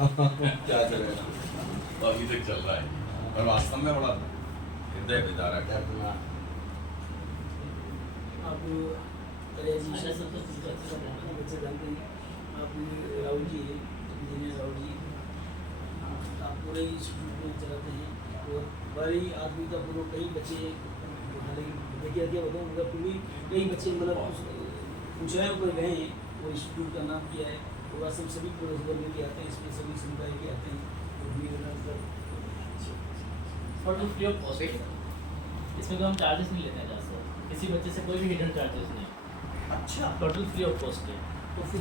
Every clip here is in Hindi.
क्या चलेगा, तो अभी तक चल रहा है और वास्तव में बड़ा हृदय बेदारा है। आप बच्चे जानते हैं, आप राहुल जी इंजीनियर राहुल जी, आप पूरे इंस्टीट्यूट में चलाते हैं और बड़ी आदमी का पूरा कई बच्चे, हालांकि क्या बताऊँ, उनका पूरी कई बच्चे मतलब ऊंचाइयों पर गए हैं और इंस्टीट्यूट का नाम किया है और वह सभी प्रोफेसर लेके आते हैं, इसमें सभी समुदाय के आते हैं टोटल फ्री ऑफ कॉस्ट है, इसमें तो हम चार्जेस नहीं लेते हैं ज़्यादा, किसी बच्चे से कोई भी हिडन चार्जेस नहीं। अच्छा, टोटल फ्री ऑफ कॉस्ट है। तो फिर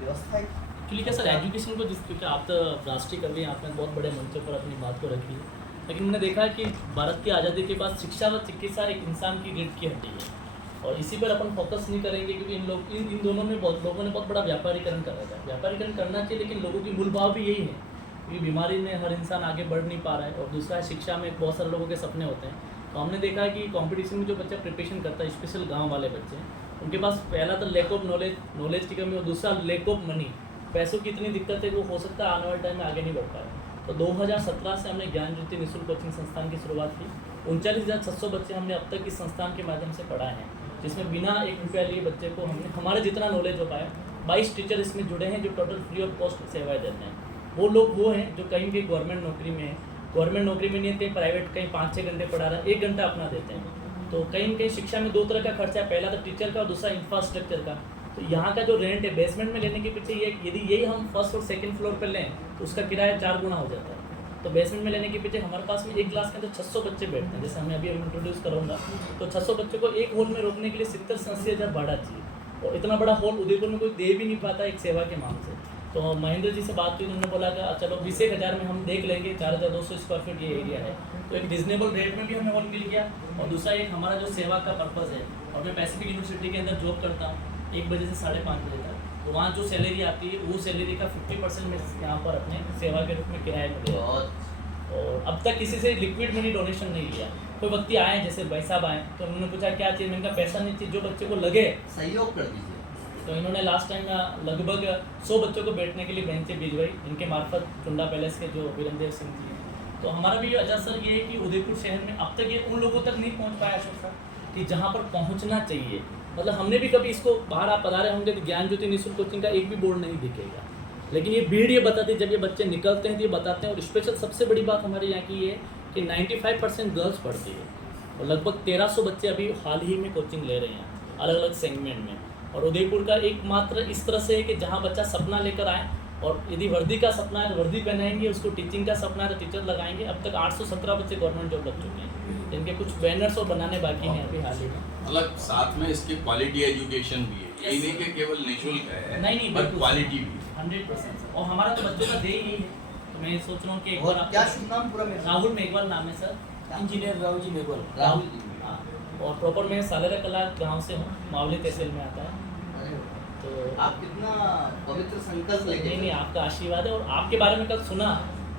व्यवस्था है एक्चुअली क्या सर, एजुकेशन को क्योंकि आप तो राष्ट्रीय कवि हैं, आपने बहुत बड़े मंचों पर अपनी बात को रखी है, लेकिन मैंने देखा है कि भारत की आज़ादी के बाद शिक्षा व चिकित्सा एक इंसान की रीढ़ की हड्डी है और इसी पर अपन फोकस नहीं करेंगे क्योंकि इन दोनों में बहुत लोगों ने बहुत बड़ा व्यापारीकरण कर रखा है। व्यापारीकरण करना चाहिए, लेकिन लोगों की मूल भाव भी यही है क्योंकि बीमारी में हर इंसान आगे बढ़ नहीं पा रहा है और दूसरा है शिक्षा में बहुत सारे लोगों के सपने होते हैं। तो हमने देखा है कि कंपटीशन में जो बच्चा प्रिपरेशन करता है, स्पेशल गांव वाले बच्चे, उनके पास पहला तो लैक ऑफ नॉलेज की कमी और दूसरा लैक ऑफ मनी, पैसों की इतनी दिक्कत है कि वो हो सकता है आने वाले टाइम में आगे नहीं बढ़ पाए। तो 2017 से हमने ज्ञान ज्योति निःशुल्क कोचिंग संस्थान की शुरुआत की। 39,600 बच्चे हमने अब तक इस संस्थान के माध्यम से पढ़ाए हैं, जिसमें बिना 1 रुपया लिए बच्चे को हमने हमारा जितना नॉलेज हो पाया, 22 टीचर इसमें जुड़े हैं जो टोटल फ्री ऑफ कॉस्ट सेवाएं देते हैं। वो लोग वो हैं जो कहीं भी गवर्नमेंट नौकरी में है, गवर्नमेंट नौकरी में नहीं है, प्राइवेट कहीं 5-6 घंटे पढ़ा रहा है, 1 घंटा अपना देते हैं। तो कहीं न कहीं शिक्षा में 2 तरह का खर्चा है, पहला तो टीचर का और दूसरा इंफ्रास्ट्रक्चर का। तो यहाँ का जो रेंट है बेसमेंट में लेने के पीछे ये, यदि यही हम फर्स्ट और सेकंड फ्लोर पर लें तो उसका किराया 4 गुना हो जाता है। तो बेसमेंट में लेने के पीछे हमारे पास में एक क्लास के अंदर 600 बच्चे बैठते हैं, जैसे हमें अभी इंट्रोड्यूस करूँगा। तो 600 बच्चों को एक हॉल में रोकने के लिए 70-80 हज़ार भाड़ा चाहिए और इतना बड़ा हॉल उदयपुर में कोई दे भी नहीं पाता एक सेवा के मांग से। तो महेंद्र जी से बात की, उन्होंने बोला कि चलो 20-1 हज़ार में हम देख लेंगे, 4,200 स्क्वायर फीट ये एरिया है, तो एक रिजनेबल रेट में भी हमें हॉल मिल गया। और दूसरा एक हमारा जो सेवा का पर्पज़ है, और मैं पैसिफिक यूनिवर्सिटी के अंदर जॉब करता हूँ 1 बजे से 5:30 बजे तक, तो वहाँ जो सैलरी आती है वो सैलरी का 50% में यहाँ पर अपने सेवा के रूप में किराया में दिया। और अब तक किसी से लिक्विड मनी डोनेशन नहीं लिया। कोई व्यक्ति आए, जैसे भाई साहब आए, तो उन्होंने पूछा क्या चाहिए, मैंने कहा पैसा नहीं चाहिए, जो बच्चे को लगे सहयोग कर दीजिए। तो इन्होंने लास्ट टाइम लगभग 100 बच्चों को बैठने के लिए बेंचें भिजवाई, इनके मार्फत टुंडा पैलेस के जो वीरेंद्र सिंह जी हैं। तो हमारा भी वजह सर ये है कि उदयपुर शहर में अब तक ये उन लोगों तक नहीं पहुंच पाया अशोक सर कि जहां पर पहुंचना चाहिए। मतलब हमने भी कभी इसको बाहर आप पधारे होंगे तो ज्ञान ज्योति निःशुल्क कोचिंग का एक भी बोर्ड नहीं दिखेगा, लेकिन ये भीड़ ये बताती है, जब ये बच्चे निकलते हैं तो ये बताते हैं। और स्पेशल सबसे बड़ी बात हमारे यहाँ की ये कि 95% गर्ल्स पढ़ती है और लगभग 1300 बच्चे अभी हाल ही में कोचिंग ले रहे हैं अलग अलग सेगमेंट में। और उदयपुर का एकमात्र इस तरह से है कि जहाँ बच्चा सपना लेकर आए, और यदि वर्दी का सपना है तो वर्दी पहनाएंगे, उसको टीचिंग का सपना है तो टीचर लगाएंगे। अब तक 817 बच्चे गवर्नमेंट जॉब लग चुके हैं, जिनके कुछ बैनर्स और बनाने बाकी हैं अभी हाल ही में। अलग साथ में इसकी क्वालिटी एजुकेशन भी है, ये नहीं कि केवल निःशुल्क है, नहीं पर क्वालिटी भी 100%। और हमारा तो बच्चों का ध्येय यही है, तो मैं सोच रहा हूँ कि एक बार क्या शुभ नाम पूरा मेरा? राहुल मेघवाल नाम है सर, इंजीनियर राहुल जी मेघवाल। राहुल जी। हाँ, और प्रॉपर मैं सालेरा कला गांव से हूँ, मावली तहसील में आता है। तो आप कितना पवित्र संकल्प लेके नहीं, आपका आशीर्वाद है। और आपके बारे में कल सुना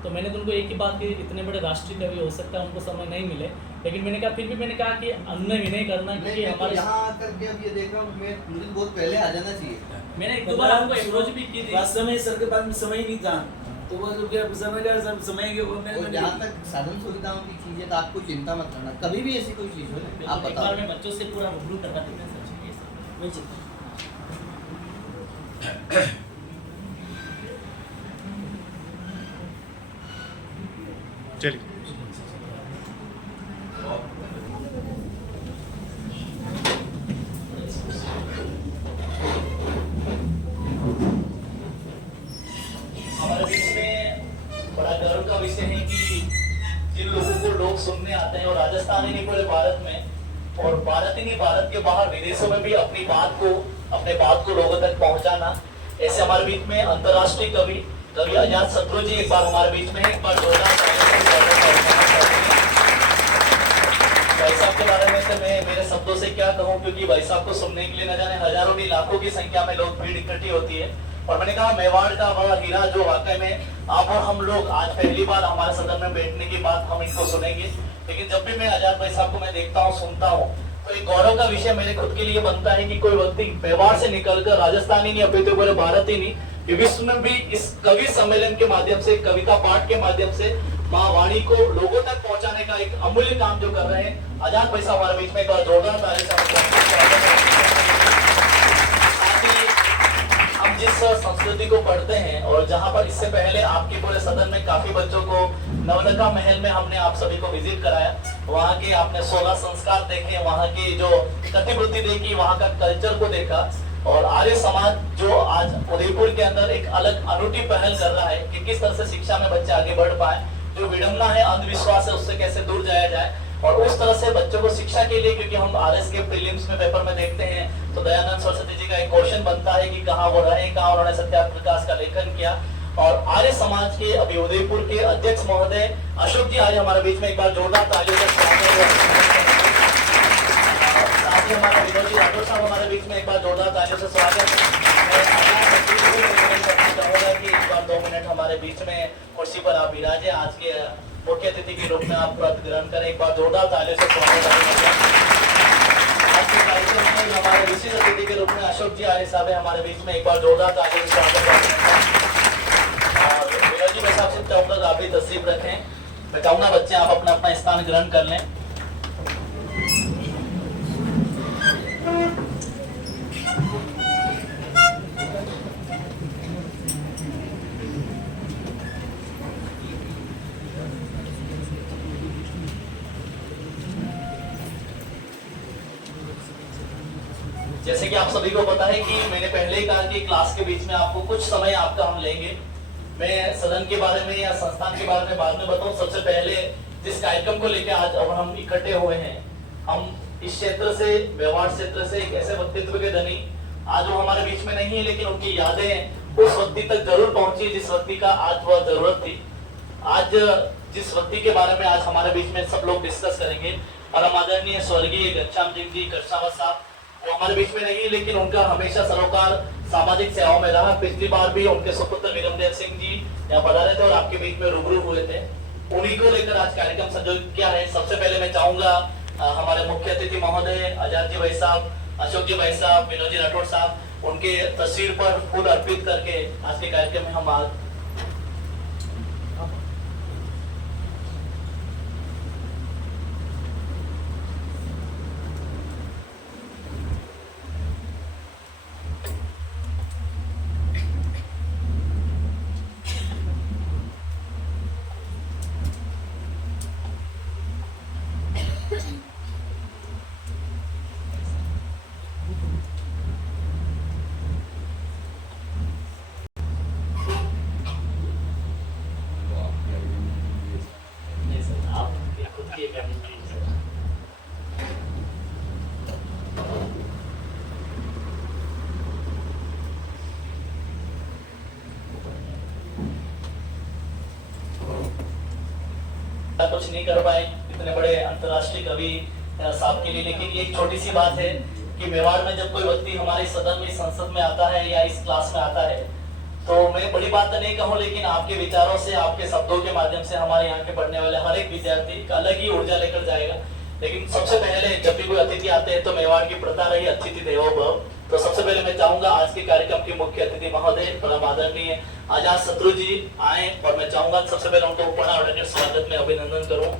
तो मैंने तुमको एक ही बात की, इतने बड़े राष्ट्रीय कवि हो सकता है उनको समय नहीं मिले, लेकिन मैंने कहा फिर भी मैंने कहा कि अन्य विनय करना, क्योंकि हमारे यहाँ आकर के अब ये देख रहा हूँ, मुझे बहुत पहले आ जाना चाहिए। मैंने 1-2 बार आपको अप्रोच भी की थी। समय सर के पास में समय ही नहीं था, तो वो जो क्या समय का समय के वो और जहाँ तक साधन सुविधाओं की चीजें तो आपको चिंता मत करना, कभी भी ऐसी कोई चीज हो आप एक बार बताओ। मैं बच्चों से पूरा रूबरू करवा देते हैं सर, ये सब वही चिंता। चलिए हमारे बीच में बड़ा गर्व का विषय है कि जिन लोगों को लोग सुनने आते हैं, और राजस्थान ही नहीं पूरे भारत में, और भारत ही नहीं भारत के बाहर विदेशों में भी अपनी अपने बात को लोगों तक पहुंचाना। ऐसे हमारे बीच में अंतर्राष्ट्रीय कवि आजाद शत्रु जी एक बार हमारे बीच में, एक बार भाई साहब के बारे में से मैं मेरे शब्दों से क्या कहूँ, क्योंकि भाई साहब को सुनने के लिए न जाने हजारों नहीं लाखों की संख्या में लोग भीड़ इकट्ठी होती है। और मैंने कहा मेवाड़ का बड़ा हीरा जो वाकई में आप और हम लोग आज पहली बार हमारे सदन में बैठने की बात हम इनको सुनेंगे, लेकिन जब भी मैं आजाद भाई साहब को मैं देखता हूँ, सुनता हूँ, तो एक गौरव का विषय मेरे खुद के लिए बनता है कि कोई व्यक्ति मेवाड़ से निकलकर राजस्थान ही नहीं, अभी तो पूरे भारत ही नहीं, कि विश्व में भी इस कवि सम्मेलन के माध्यम से, कविता पाठ के माध्यम से माँ वाणी को लोगों तक पहुंचाने का एक अमूल्य काम जो कर रहे हैं। आजाद भाई साहब हमारे बीच में एक बार जोरदार ताली से हम जिस संस्कृति को पढ़ते हैं और जहां पर इससे पहले आपके पूरे सदन में काफी बच्चों को नवलखा महल में हमने आप सभी को विजिट कराया, वहाँ के आपने 16 संस्कार देखे, वहाँ की जो गतिविधि देखी, वहाँ का कल्चर को देखा। और आर्य समाज जो आज उदयपुर के अंदर एक अलग अनूठी पहल कर रहा है कि किस तरह से शिक्षा में बच्चे आगे बढ़ पाए, जो विडंबना है, अंधविश्वास है, उससे कैसे दूर जाया जाए और उस तरह से बच्चों को शिक्षा के लिए, क्योंकि हम आरएस के प्रीलिम्स में पेपर में देखते हैं तो दयानंद सरस्वती जी का एक क्वेश्चन बनता है कि कहाँ वो रहे, कहाँ उन्होंने सत्याग्रह प्रकाश का लेखन किया। और आर्य समाज के अभी उदयपुर के अध्यक्ष महोदय अशोक जी आज हमारे बीच में एक बार जोरदार तालियों से स्वागत है। साथ ही हमारा विनोद जी राठौर साहब हमारे बीच में एक बार जोरदार तालियों से स्वागत है। चाहूंगा कि एक बार 2 मिनट हमारे बीच में कुर्सी पर आप विराजे, आज के मुख्य अतिथि के रूप में आप पद ग्रहण करें। एक बार जोरदार तालियों से स्वागत है। आज के कार्यक्रम में हमारे विशेष अतिथि के रूप में अशोक जी आर्य साहब हमारे बीच में, एक बार जोरदार तालियों से स्वागत है। और विनोद जी मैं सबसे चाहूंगा आप भी तशरीफ रखें। मैं चाहूंगा बच्चे आप अपना अपना स्थान ग्रहण कर लें। जैसे कि आप सभी को पता है कि मैंने पहले ही कहा कि क्लास के बीच में आपको कुछ समय आपका हम लेंगे। मैं सदन के बारे में या संस्थान के बारे में बाद में बताऊं। सबसे पहले जिस कार्यक्रम को लेकर आज अब हम इकट्ठे हुए हैं, हम इस क्षेत्र से, व्यवहार क्षेत्र से एक ऐसे व्यक्तित्व के धनी, आज वो हमारे बीच में नहीं है, लेकिन उनकी यादें उस व्यक्ति तक जरूर पहुंची जिस व्यक्ति का आज वह जरूरत थी। आज जिस व्यक्ति के बारे में आज हमारे बीच में सब लोग डिस्कस करेंगे, परम आदरणीय स्वर्गीय घनश्याम सिंह जी कृष्णावत साहब, वो हमारे बीच में नहीं, लेकिन उनका हमेशा सरोकार सामाजिक सेवाओं में रहा। पिछली बार भी उनके सुपुत्र विरमदेव सिंह जी यहाँ पधारे थे और आपके बीच में रूबरू हुए थे। उन्हीं को लेकर आज कार्यक्रम संयोजित किया है। सबसे पहले मैं चाहूंगा हमारे मुख्य अतिथि महोदय आजाद जी भाई साहब, अशोक जी भाई साहब, विनोद जी राठौर साहब, उनके तस्वीर पर फूल अर्पित करके आज के कार्यक्रम में हम आज कुछ नहीं कर पाए इतने बड़े अंतर्राष्ट्रीय कवि साहब के लिए, लेकिन ये एक छोटी सी बात है कि मेवाड़ में जब कोई व्यक्ति हमारे सदन में, संसद में आता है या इस क्लास में आता है, तो मैं बड़ी बात तो नहीं कहूँ, लेकिन आपके विचारों से, आपके शब्दों के माध्यम से हमारे यहाँ के पढ़ने वाले हर एक विद्यार्थी एक अलग ही ऊर्जा लेकर जाएगा। लेकिन सबसे पहले जब भी कोई अतिथि आते हैं तो मेवाड़ की प्रथा रही अतिथि देवो भव। तो सबसे पहले मैं चाहूंगा आज के कार्यक्रम के मुख्य अतिथि महोदय परम आदरणीय आजाद शत्रु जी आए और मैं चाहूंगा सबसे पहले उनको बड़ा ऑर्डिनेट स्वागत में अभिनंदन करूं।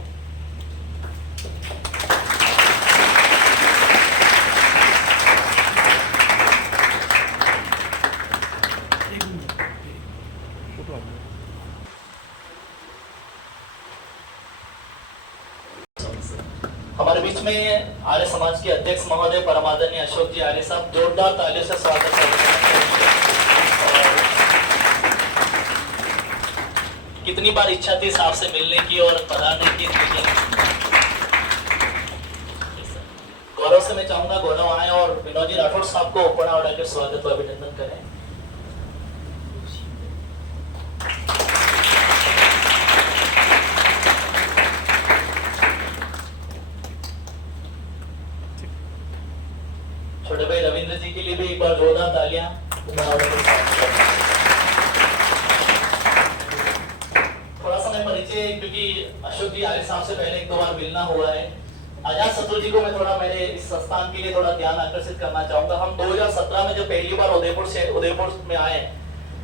हमारे बीच में आर्य समाज के अध्यक्ष महोदय परम आदरणीय अशोक जी आर्य साहब, जोरदार तालियों से स्वागत करते हैं। कितनी बार इच्छा थी साहब से मिलने की और पधारने की, गौरव से मैं चाहूंगा गौरव आए और विनोद जी राठौर साहब को बड़ा ऑर्डर स्वागत व अभिनंदन करें। छोटे भाई रविंद्र जी के लिए भी एक बार जोरदार तालियां। थोड़ा सा मैं परिचय, क्योंकि अशोक जी आर्य साहब से पहले 1-2 बार मिलना हुआ है। आजाद शत्रु जी को मैं थोड़ा मेरे इस संस्थान के लिए थोड़ा ध्यान आकर्षित करना चाहूंगा। हम 2017 में जब पहली बार उदयपुर में आए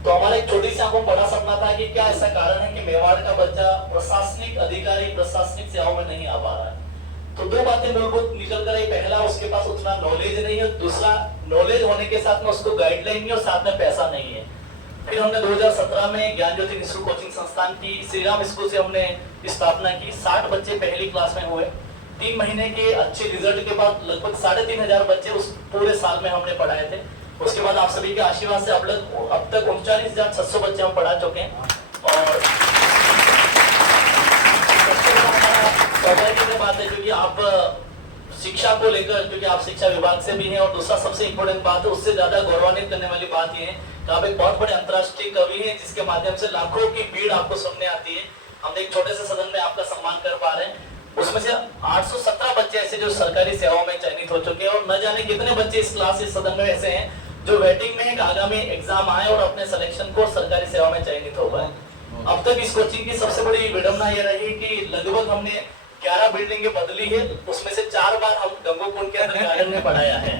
तो हमारा एक छोटी सी आंखों में बड़ा सपना था कि क्या ऐसा कारण है कि मेवाड़ का बच्चा प्रशासनिक अधिकारी प्रशासनिक सेवाओं में नहीं आ पा रहा है। तो दो बातें मूलभूत निकल कर आई, पहला उसके पास उतना नॉलेज नहीं है, दूसरा नॉलेज होने के साथ में उसको गाइडलाइन नहीं और साथ में पैसा नहीं है। फिर हमने 2017 में ज्ञान ज्योति इंस्टीट्यूट कोचिंग संस्थान की श्री राम स्कूल से हमने स्थापना की। 60 बच्चे पहली क्लास में हुए। 3 महीने के अच्छे रिजल्ट के बाद लगभग 3500 बच्चे उस पूरे साल में हमने पढ़ाए थे। उसके बाद आप सभी के आशीर्वाद से अब तक 39,600 बच्चे हम पढ़ा चुके हैं। और सौभाग्य की बात है क्योंकि आप शिक्षा को लेकर, क्योंकि आप शिक्षा विभाग से भी हैं, और दूसरा सबसे इम्पोर्टेंट बात है, उससे ज्यादा गौरवान्वित करने वाली बात ये है कि आप एक बहुत बड़े अंतर्राष्ट्रीय कवि हैं जिसके माध्यम से लाखों की भीड़ आपको सुनने आती है। हम एक छोटे से सदन में आपका सम्मान कर पा रहे हैं। उसमें से 817 बच्चे ऐसे जो सरकारी सेवाओं में चयनित हो चुके हैं, और न जाने कितने बच्चे इस क्लास इस सदन में ऐसे हैं जो वेटिंग में एक आगामी एग्जाम आए और अपने सिलेक्शन को सरकारी सेवा में चयनित हो गए। अब तक इस कोचिंग की सबसे बड़ी विडंबना यह रही कि लगभग हमने 11 बिल्डिंगें बदली है, उसमें से 4 बार हम गंगोकुंड के अंदर गार्डन में पढ़ाया है।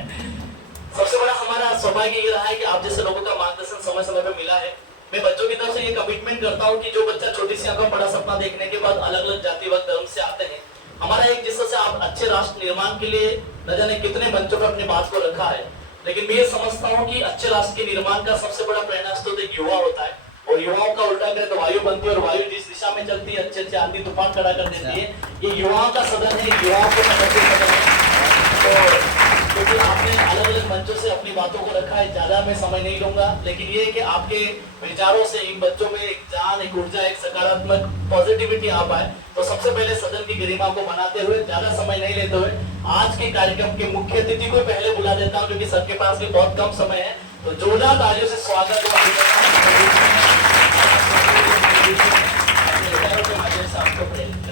सबसे बड़ा हमारा सौभाग्य ये रहा है कि आप जैसे लोगों का मार्गदर्शन समय समय पर मिला है। मैं बच्चों की तरफ से ये कमिटमेंट करता हूँ कि जो बच्चा छोटी सी आंखों में बड़ा सपना देखने के बाद अलग अलग जाति व धर्म से आते हैं, हमारा एक जिससे आप अच्छे राष्ट्र निर्माण के लिए न जाने कितने मंचों पर अपनी बात को रखा है, लेकिन मैं ये समझता हूँ कि अच्छे राष्ट्र के निर्माण का सबसे बड़ा प्रेरणा स्रोत एक युवा होता है। और युवाओं का उल्टा करें तो वायु बनती है, और वायु जिस दिशा में चलती है अच्छे अच्छे आंधी तूफान खड़ा कर देती है। ये युवाओं का सदन है, युवाओं को समर्पित सदन है। तो क्योंकि आपने अलग अलग मंचों से अपनी बातों को रखा है, ज्यादा मैं समय नहीं लूंगा, लेकिन ये कि आपके विचारों से इन बच्चों में एक जान, एक ऊर्जा, एक सकारात्मक पॉजिटिविटी आ पाए। तो सबसे पहले सदन की गरिमा को बनाते हुए, ज्यादा समय नहीं लेते हुए, आज के कार्यक्रम के मुख्य अतिथि को पहले बुला देता हूँ क्योंकि सबके पास भी बहुत कम समय है। तो जोरदार तालियों से स्वागत आपको